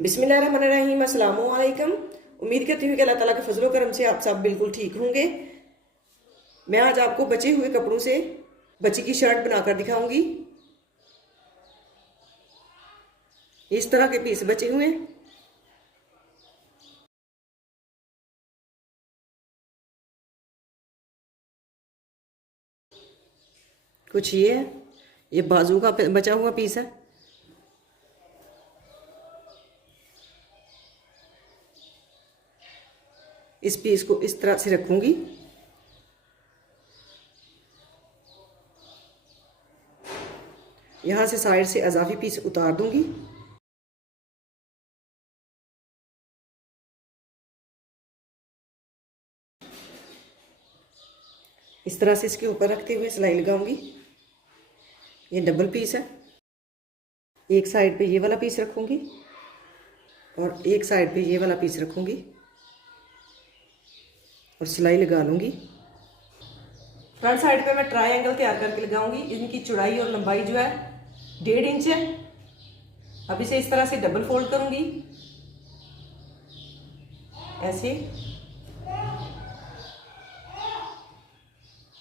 बिस्मिल्लाहिर्रहमानिर्रहीम, अस्सलामु अलैकुम। उम्मीद करती हूँ कि अल्लाह ताला के फजलो करम से आप सब बिल्कुल ठीक होंगे। मैं आज आपको बचे हुए कपड़ों से बच्ची की शर्ट बनाकर दिखाऊंगी। इस तरह के पीस बचे हुए हैं। कुछ ये है, ये बाजू का बचा हुआ पीस है। इस पीस को इस तरह से रखूंगी। यहाँ से साइड से अजाफी पीस उतार दूंगी। इस तरह से इसके ऊपर रखते हुए सिलाई लगाऊंगी। ये डबल पीस है। एक साइड पे ये वाला पीस रखूंगी और एक साइड पे ये वाला पीस रखूंगी और सिलाई लगा लूंगी। फ्रंट साइड पे मैं ट्रायंगल तैयार करके लगाऊंगी। इनकी चौड़ाई और लंबाई जो है 1.5 इंच है। अब इसे इस तरह से डबल फोल्ड करूंगी, ऐसे,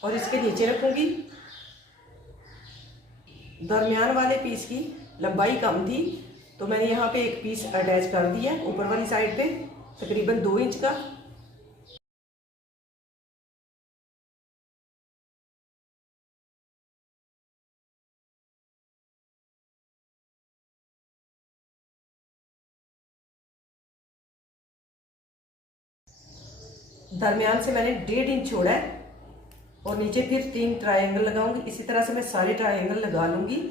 और इसके नीचे रखूंगी। दरमियान वाले पीस की लंबाई कम थी तो मैंने यहाँ पे एक पीस अटैच कर दिया ऊपर वाली साइड पे, तकरीबन 2 इंच का। दरमियान से मैंने 1.5 इंच छोड़ा है और नीचे फिर 3 ट्रायंगल लगाऊंगी। इसी तरह से मैं सारे ट्रायंगल लगा लूंगी।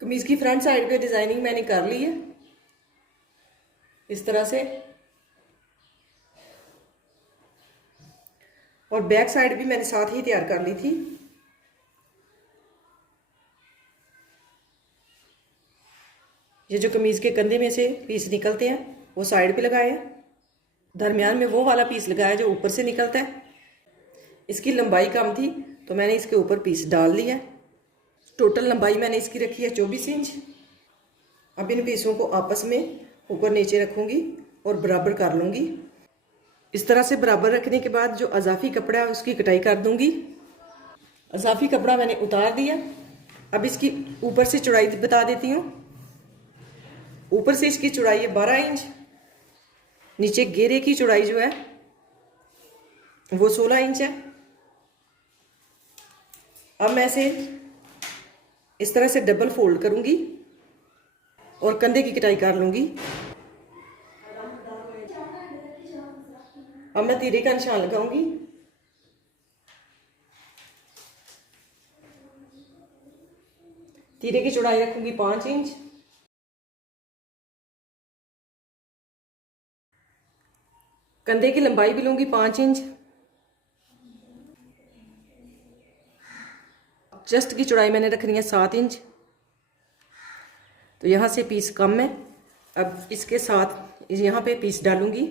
कमीज की फ्रंट साइड पे डिजाइनिंग मैंने कर ली है इस तरह से, और बैक साइड भी मैंने साथ ही तैयार कर ली थी। ये जो कमीज के कंधे में से पीस निकलते हैं वो साइड पे लगाए हैं। दरमियान में वो वाला पीस लगाया जो ऊपर से निकलता है। इसकी लंबाई कम थी तो मैंने इसके ऊपर पीस डाल लिया। टोटल लंबाई मैंने इसकी रखी है 24 इंच। अब इन पीसों को आपस में ऊपर नीचे रखूंगी और बराबर कर लूंगी। इस तरह से बराबर रखने के बाद जो अजाफी कपड़ा है उसकी कटाई कर दूंगी। अजाफी कपड़ा मैंने उतार दिया। अब इसकी ऊपर से चौड़ाई बता देती हूँ। ऊपर से इसकी चौड़ाई है 12 इंच। नीचे घेरे की चौड़ाई जो है वो 16 इंच है। अब मैं इसे इस तरह से डबल फोल्ड करूंगी और कंधे की कटाई कर लूंगी। अब मैं तीरे का निशान लगाऊंगी। तीरे की चौड़ाई रखूंगी 5 इंच। कंधे की लंबाई भी लूंगी 5 इंच। चेस्ट की चौड़ाई मैंने रखनी है 7 इंच। तो यहाँ से पीस कम है। अब इसके साथ यहाँ पे पीस डालूंगी,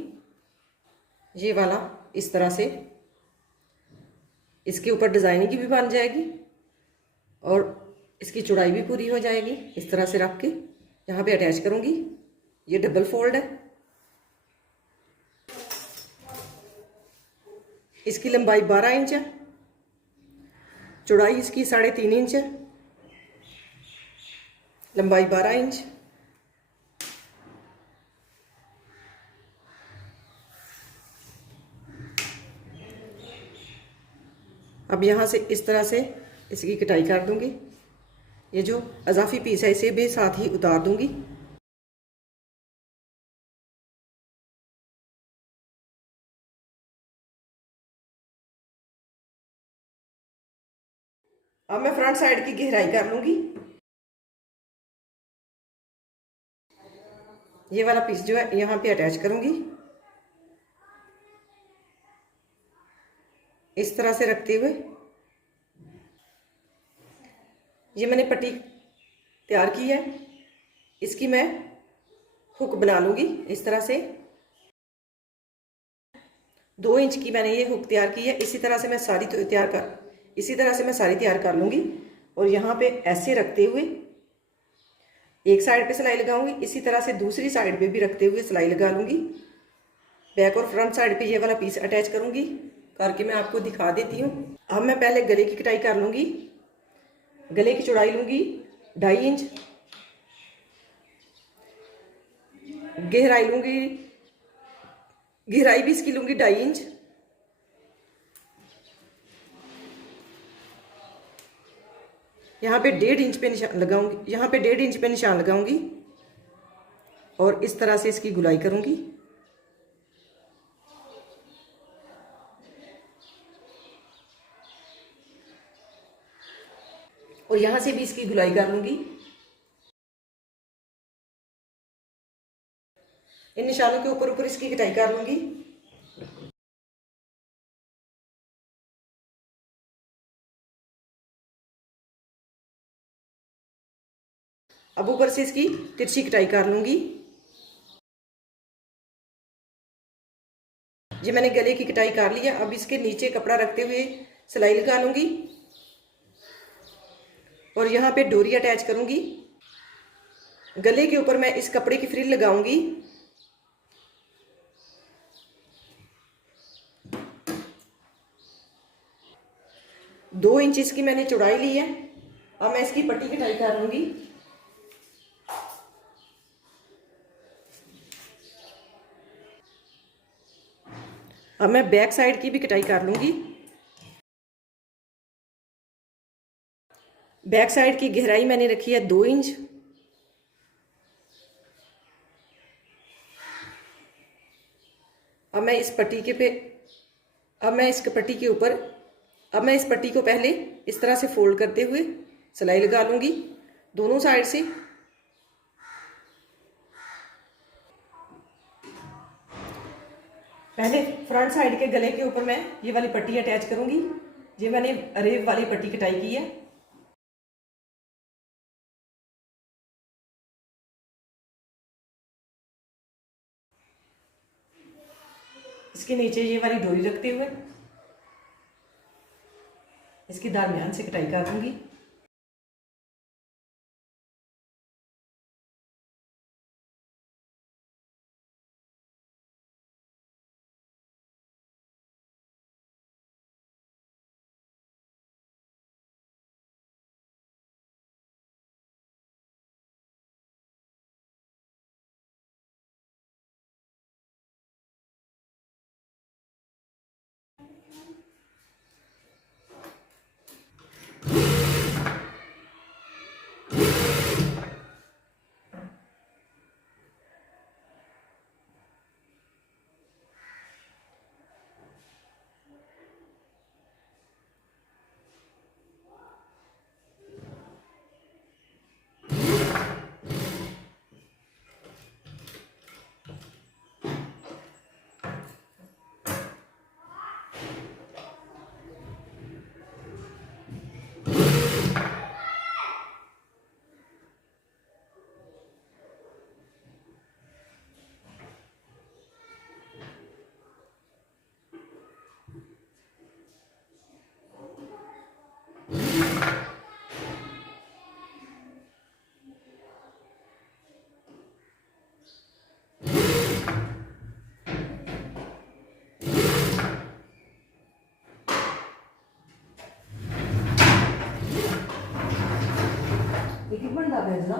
ये वाला, इस तरह से। इसके ऊपर डिजाइनिंग की भी बन जाएगी और इसकी चौड़ाई भी पूरी हो जाएगी। इस तरह से रख के यहाँ पे अटैच करूंगी। ये डबल फोल्ड है। इसकी लंबाई 12 इंच है। चौड़ाई इसकी 3.5 इंच है। लंबाई 12 इंच। अब यहाँ से इस तरह से इसकी कटाई कर दूंगी। ये जो अजाफी पीस है इसे भी साथ ही उतार दूंगी। अब मैं फ्रंट साइड की गहराई कर लूंगी। ये वाला पीस जो है यहाँ पे अटैच करूंगी। इस तरह से रखते हुए ये मैंने पट्टी तैयार की है, इसकी मैं हुक बना लूँगी इस तरह से। 2 इंच की मैंने ये हुक तैयार की है। इसी तरह से मैं सारी तैयार कर लूँगी। और यहाँ पे ऐसे रखते हुए एक साइड पे सिलाई लगाऊंगी, इसी तरह से दूसरी साइड पे भी रखते हुए सिलाई लगा लूँगी। बैक और फ्रंट साइड पे ये वाला पीस अटैच करूँगी, करके मैं आपको दिखा देती हूँ। अब मैं पहले गले की कटाई कर लूँगी। गले की चौड़ाई लूँगी 2.5 इंच, गहराई भी इसकी लूँगी 2.5 इंच। यहाँ पे 1.5 इंच पे निशान लगाऊंगी, यहाँ पे 1.5 इंच पे निशान लगाऊंगी और इस तरह से इसकी गुलाई करूंगी। और यहाँ से भी इसकी गुलाई कर लूंगी। इन निशानों के ऊपर ऊपर इसकी कटाई कर लूंगी। अब ऊपर से इसकी तिरछी कटाई कर लूंगी। ये मैंने गले की कटाई कर ली है। अब इसके नीचे कपड़ा रखते हुए सिलाई लगा लूंगी और यहाँ पे डोरी अटैच करूंगी। गले के ऊपर मैं इस कपड़े की फ्रिल लगाऊंगी। दो इंच इसकी मैंने चौड़ाई ली है। अब मैं इसकी पट्टी कटाई कर लूंगी। अब मैं बैक साइड की भी कटाई कर लूंगी। बैक साइड की गहराई मैंने रखी है 2 इंच। अब मैं इस पट्टी को पहले इस तरह से फोल्ड करते हुए सिलाई लगा लूंगी दोनों साइड से। पहले फ्रंट साइड के गले के ऊपर मैं ये वाली पट्टी अटैच करूंगी। ये मैंने अरेब वाली पट्टी कटाई की है। इसके नीचे ये वाली डोरी रखते हुए इसकी दरमियान से कटाई कर दूंगी। एक बंदा भेजना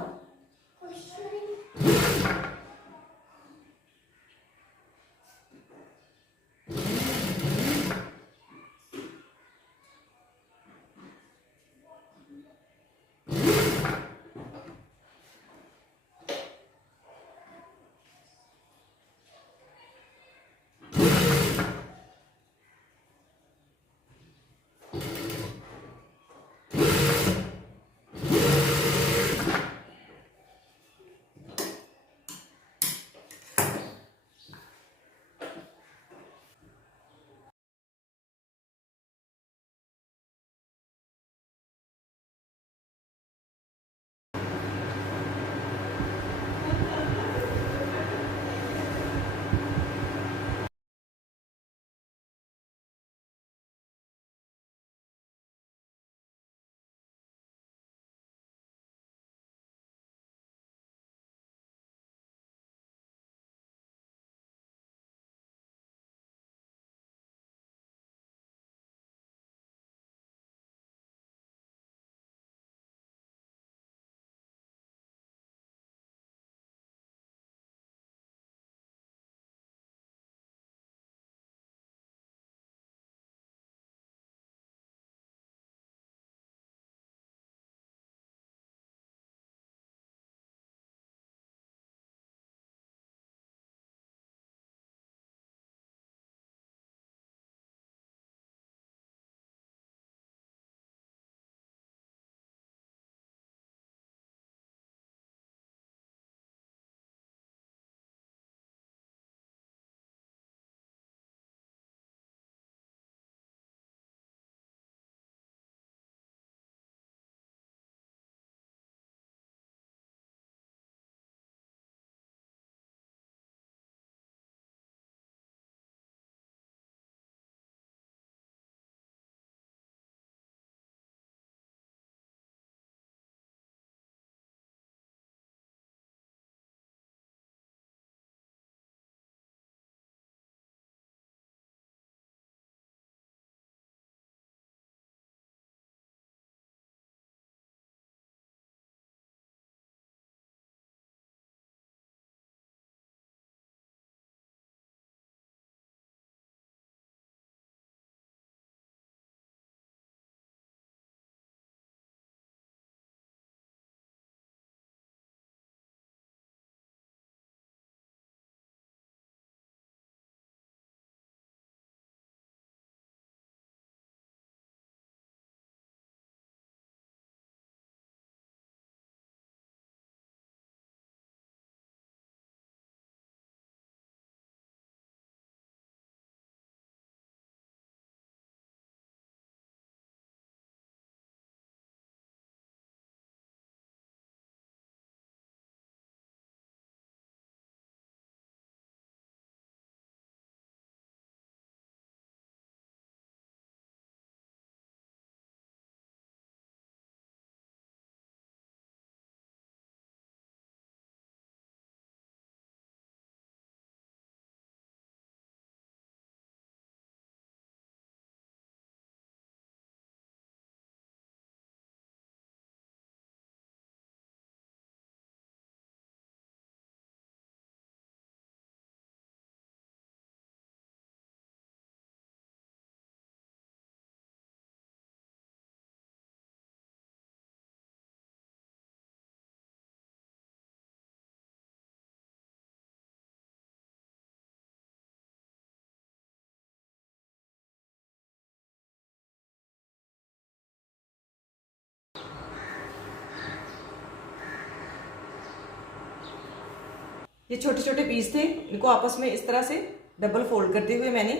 ये छोटे छोटे पीस थे, इनको आपस में इस तरह से डबल फोल्ड करते हुए मैंने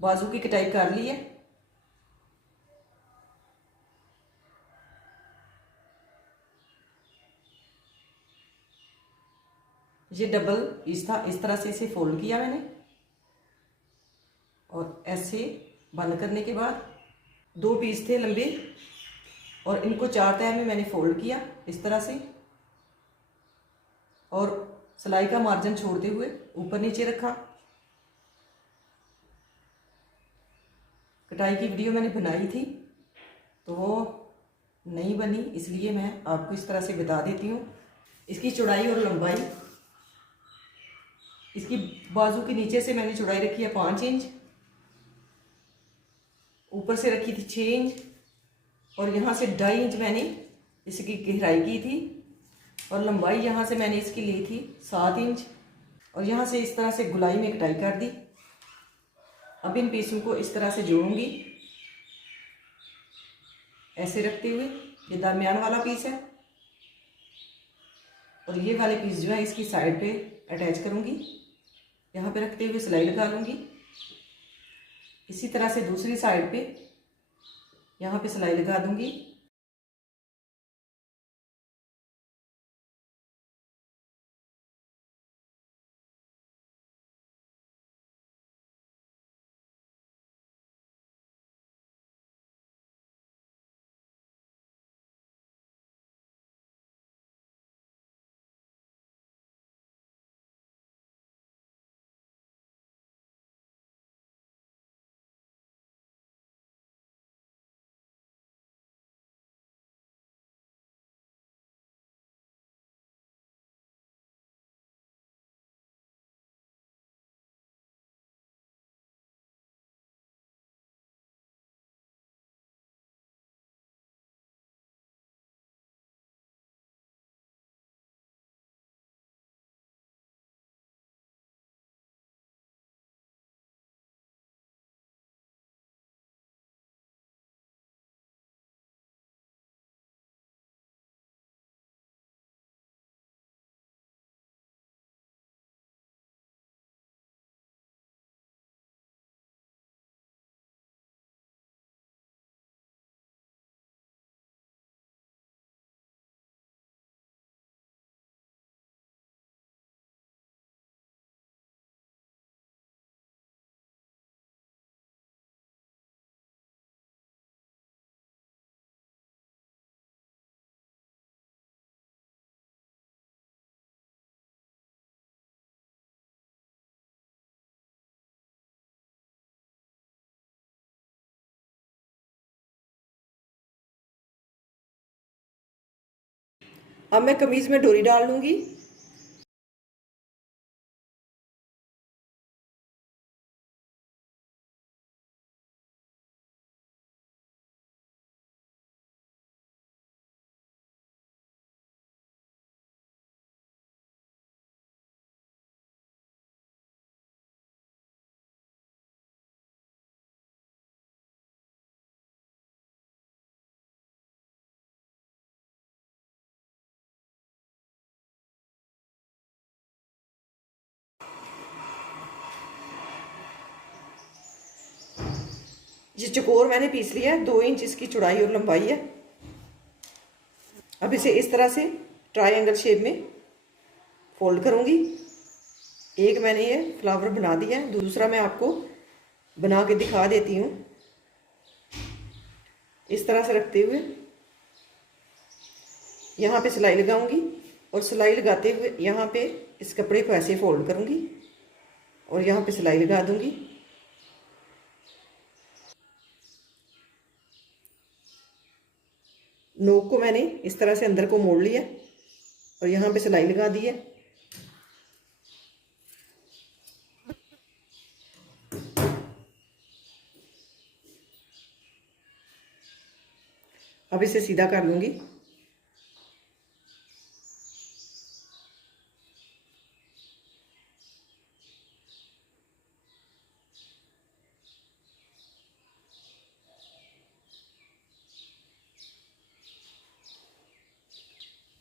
बाजू की कटाई कर ली है। ये डबल पीस था, इस तरह से इसे फोल्ड किया मैंने और ऐसे बंद करने के बाद दो पीस थे लंबे और इनको चार तह में मैंने फोल्ड किया इस तरह से और सिलाई का मार्जिन छोड़ते हुए ऊपर नीचे रखा। कटाई की वीडियो मैंने बनाई थी तो वो नहीं बनी, इसलिए मैं आपको इस तरह से बता देती हूँ। इसकी चौड़ाई और लंबाई, इसकी बाजू के नीचे से मैंने चौड़ाई रखी है 5 इंच, ऊपर से रखी थी 6 इंच और यहाँ से 2.5 इंच मैंने इसकी गहराई की थी और लंबाई यहाँ से मैंने इसकी ली थी 7 इंच और यहाँ से इस तरह से गुलाई में कटाई कर दी। अब इन पीसों को इस तरह से जोड़ूंगी ऐसे रखते हुए। ये दरमियान वाला पीस है और ये वाले पीस जो है इसकी साइड पे अटैच करूंगी, यहाँ पे रखते हुए सिलाई लगा लूंगी। इसी तरह से दूसरी साइड पे यहाँ पे सिलाई लगा दूंगी। अब मैं कमीज में डोरी डाल लूंगी। ये चकोर मैंने पीस लिया है, 2 इंच इसकी चौड़ाई और लंबाई है। अब इसे इस तरह से ट्रायंगल शेप में फोल्ड करूंगी। एक मैंने ये फ्लावर बना दिया है, दूसरा मैं आपको बना के दिखा देती हूँ। इस तरह से रखते हुए यहाँ पे सिलाई लगाऊंगी और सिलाई लगाते हुए यहाँ पे इस कपड़े को ऐसे फोल्ड करूंगी और यहाँ पे सिलाई लगा दूंगी। नोक को मैंने इस तरह से अंदर को मोड़ लिया और यहाँ पे सिलाई लगा दी है। अब इसे सीधा कर लूंगी।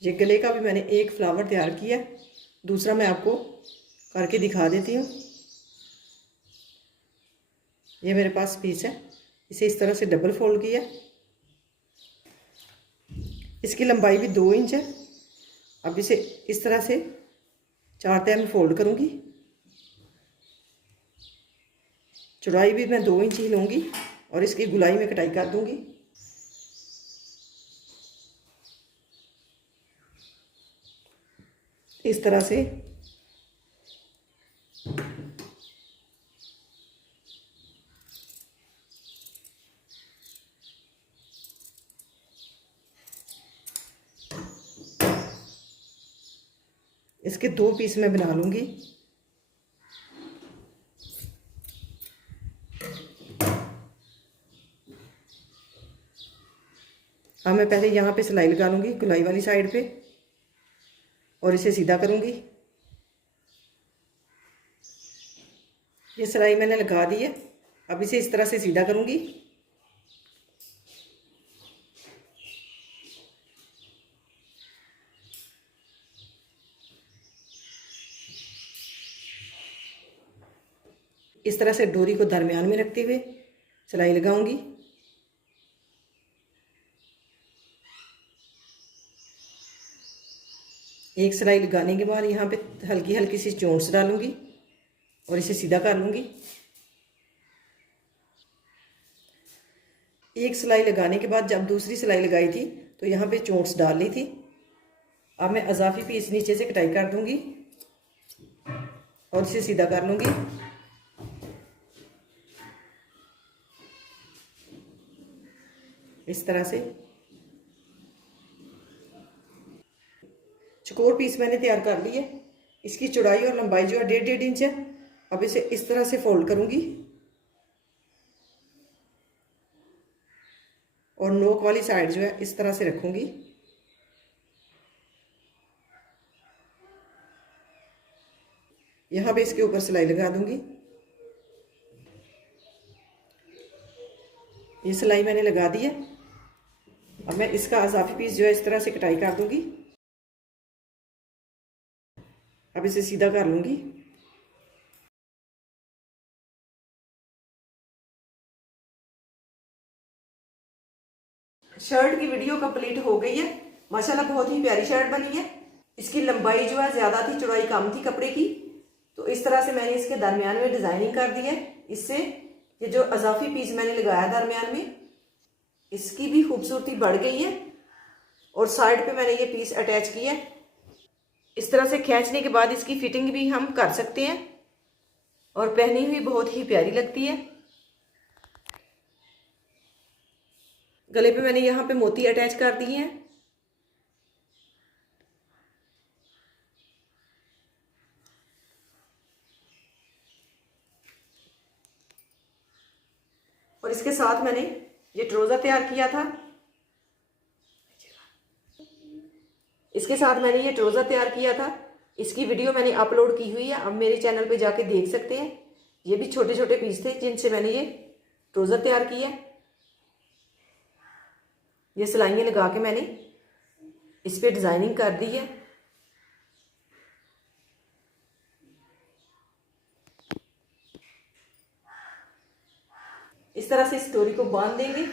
ये गले का भी मैंने एक फ्लावर तैयार किया। दूसरा मैं आपको करके दिखा देती हूँ। ये मेरे पास पीस है, इसे इस तरह से डबल फोल्ड किया। इसकी लंबाई भी 2 इंच है। अब इसे इस तरह से 4 तह में फोल्ड करूँगी। चौड़ाई भी मैं 2 इंच ही लूँगी और इसकी गुलाई में कटाई कर दूँगी। इस तरह से इसके 2 पीस मैं बना लूँगी। अब मैं पहले यहाँ पे सिलाई लगा लूँगी गुलाई वाली साइड पे और इसे सीधा करूँगी। ये सिलाई मैंने लगा दी है। अब इसे इस तरह से सीधा करूँगी। इस तरह से डोरी को दरमियान में रखते हुए सिलाई लगाऊंगी। एक सिलाई लगाने के बाद यहाँ पे हल्की हल्की सी चोंच डालूंगी और इसे सीधा कर लूँगी। एक सिलाई लगाने के बाद जब दूसरी सिलाई लगाई थी तो यहाँ पे चोंच डाल ली थी। अब मैं अजाफी पीस नीचे से कटाई कर दूंगी और इसे सीधा कर लूँगी। इस तरह से चकोर पीस मैंने तैयार कर ली है। इसकी चौड़ाई और लंबाई जो है 1.5 इंच है। अब इसे इस तरह से फोल्ड करूंगी और नोक वाली साइड जो है इस तरह से रखूंगी। यहाँ पे इसके ऊपर सिलाई लगा दूंगी। ये सिलाई मैंने लगा दी है। अब मैं इसका अजाफी पीस जो है इस तरह से कटाई कर दूंगी। अब इसे सीधा कर लूँगी। शर्ट की वीडियो कंप्लीट हो गई है। माशाल्लाह बहुत ही प्यारी शर्ट बनी है। इसकी लंबाई जो है ज़्यादा थी, चौड़ाई कम थी कपड़े की, तो इस तरह से मैंने इसके दरमियान में डिज़ाइनिंग कर दी है। इससे ये जो अजाफी पीस मैंने लगाया दरमियान में, इसकी भी खूबसूरती बढ़ गई है। और साइड पे मैंने ये पीस अटैच किया है। इस तरह से खींचने के बाद इसकी फिटिंग भी हम कर सकते हैं और पहनी हुई बहुत ही प्यारी लगती है। गले पे मैंने यहाँ पे मोती अटैच कर दिए हैं। और इसके साथ मैंने ये ट्राउजर तैयार किया था। इसके साथ मैंने ये ट्राउजर तैयार किया था। इसकी वीडियो मैंने अपलोड की हुई है, अब मेरे चैनल पे जाके देख सकते हैं। ये भी छोटे छोटे पीस थे जिनसे मैंने ये ट्राउजर तैयार किया। ये सिलाइयाँ लगा के मैंने इस पे डिज़ाइनिंग कर दी है। इस तरह से इस डोरी को बांध देंगे।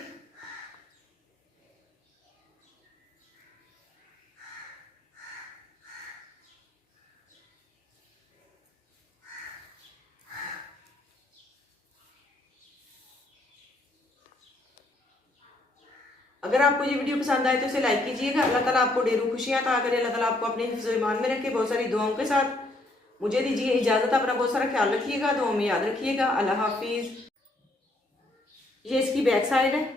अगर आपको ये वीडियो पसंद आए तो इसे लाइक कीजिएगा। अल्लाह ताला आपको ढेरों खुशियां अता करे। अल्लाह ताला आपको अपने हिफ्ज़ ईमान में रखे। बहुत सारी दुआओं के साथ मुझे दीजिए इजाज़त। अपना बहुत सारा ख्याल रखिएगा, दुआओं में याद रखिएगा। अल्लाह हाफिज़। ये इसकी बैक साइड है।